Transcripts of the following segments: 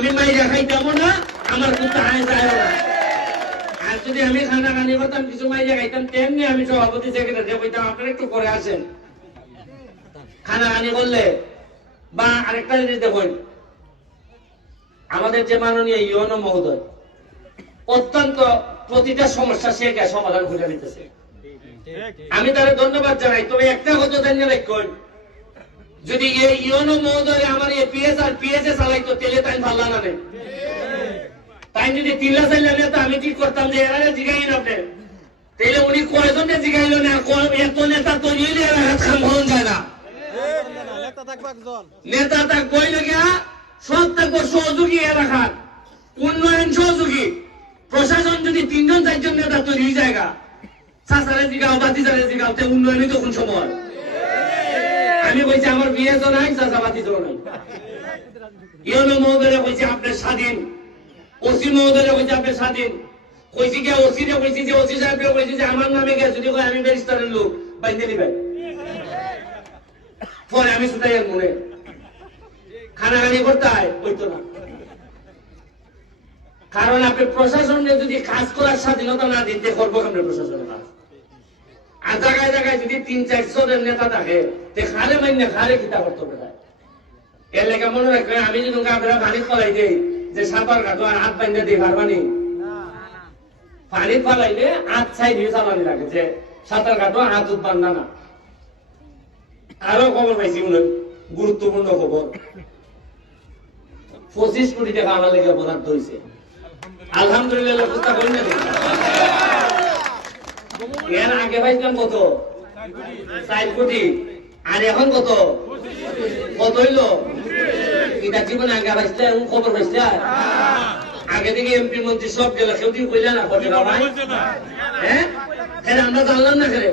আমি মাইরা খাইতামও না, আমার কুত্তা হায় যায় না। আর যদি আমি খানা খানি করতাম, কিছু মাইরা খাইতাম, তেমনি আমি সভাপতি সেক্রেটারি কইতাম আপনারা একটু করে আসেন। খানা খানি করলে বা আরেকটা জিনিস দেখুন, আমাদের যে মাননীয় ইউনো মহোদয় অত্যন্ত প্রতিটা সমস্যা সে সমাধান করে দিতেছে। আমি তারা ধন্যবাদ জানাই। তবে একটা কথা জানিয়ে রাখুন, যদি এই ইউনো মহোদয় আমার এপিএস আর পিএসএ চালাইতো তেলে তাই ভালো না নেই, তাই যদি তিল্লা চাইলে তো আমি ঠিক করতাম যে এরা জিগাই আপনি, তাইলে উনি কয়জনকে জিগাইল না, এত নেতা তৈরি হইলে এরা কাম হন যায় না। নেতা থাকবই না, সব থাকবো সহযোগী এলাকার উন্নয়ন সহযোগী। প্রশাসন যদি 3জন 4জন নেতা তৈরি হয়ে যায়, চাচারে জিগাও বাতিজারে জিগাও, তে উন্নয়নই তখন সময়। আমি কইছি আমার বিয়ে তো নাই, চাচা বাতিজও নাই। ইউনো মহোদয় কইছে আপনার স্বাধীন, ওসি মহোদয় কইছে আপনার স্বাধীন। কইছি কে ওসি রে কইছি যে ওসি সাহেব কইছি যে আমার নামে গে যদি কই আমি ব্যারিস্টারের লোক বাইতে নিবেন। পরে আমি শুধাই মনে খানাখানি করতে হয় হইতো না। কারণ আপনি প্রশাসনে যদি কাজ করার স্বাধীনতা না দিতে করবো আপনার প্রশাসনের কাজ। আর জায়গায় জায়গায় যদি 3-4 নেতা থাকে, খারে মাইনে খারে কিতা করতে পারে। এর লেগে মনে রাখবে, আমি যদি আপনারা পানি ফলাই দিই যে সাঁতার কাটো আর হাত বাইন্দা দিই পারবানি, পানি ফলাইলে হাত ছাই দিয়ে চালানি লাগে যে সাঁতার কাটো হাত উৎপান্ন না। আরো খবর পাইছি গুরুত্বপূর্ণ খবর, 25 কোটি টাকা আমার লেগে বরাদ্দ হয়েছে। আলহামদুলিল্লাহ। বুঝতে করি না, এর আগে পাইছিলাম কত? 4 কোটি। আর এখন কত কত হইল? এটা জীবনে আগে পাইছিল, এখন খবর পাইছিল। আগে থেকে এমপি মন্ত্রী সব গেল, কেউ কি কইলে না ঘটে না ভাই? হ্যাঁ, আমরা জানলাম না খেলে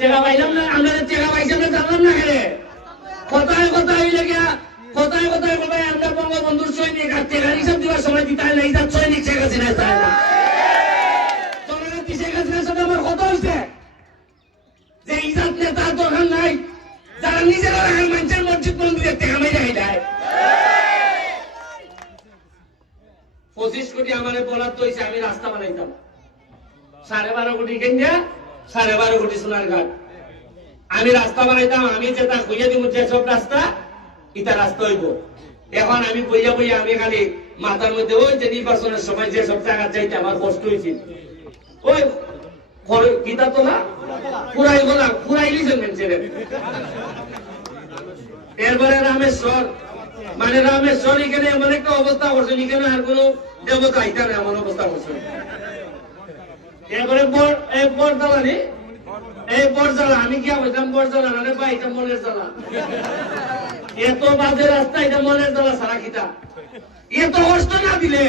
টেকা পাইলাম না, আমরা টেকা পাইছিলাম না জানলাম না খেলে। কোথায় কোথায় হইলে গিয়া কোথায় কোথায় বলবে আমরা বঙ্গবন্ধুর সৈনিক, আর টেকার হিসাব দিবার সময় দিতে হয় না। ইজাত সৈনিক শেখ হাসিনা চায় না। জননেত্রী শেখ হাসিনার সাথে আমার কথা হয়েছে যে ইজাত নেতার দরকার নাই, যারা নিজেরা রাখার মানুষের মসজিদ মন্দিরের টেকা মেরে যায়। 25 কোটি আমার বরাদ্দ হয়েছে, আমি রাস্তা বানাইতাম 12.5 কোটি কেন্দ্রে 12.5 কোটি সোনার ঘাট আমি রাস্তা বানাইতাম। আমি যেটা কইয়া দিব যেসব রাস্তা ইটা রাস্তা হইব। এখন আমি বইয়া বইয়া আমি খালি মাথার মধ্যে ওই যে নির্বাচনের সময় যে সব জায়গা চাইতে আমার কষ্ট হয়েছিল, ওই গীতা তো না পুরাই গোলা পুরাই লিছেন মেনছিলেন। এরপরে রামেশ্বর, মানে রামেশ্বর এখানে এমন একটা অবস্থা করছেন, এখানে আর কোন দেবতা আইতা না এমন অবস্থা করছেন। এরপরে বরদালানি, এই বরজালা আমি কি বললাম বরজালা না রে ভাই, এটা মনের জ্বালা। এত বাজে রাস্তা, এটা মনের জ্বালা সারা খিতা। এত কষ্ট না দিলে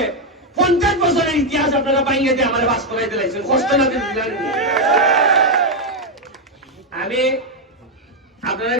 50 বছরের ইতিহাস আপনারা বাইঙ্গে দিয়ে আমার বাস করাই দিলাইছেন, কষ্ট না দিলে। আমি আপনারা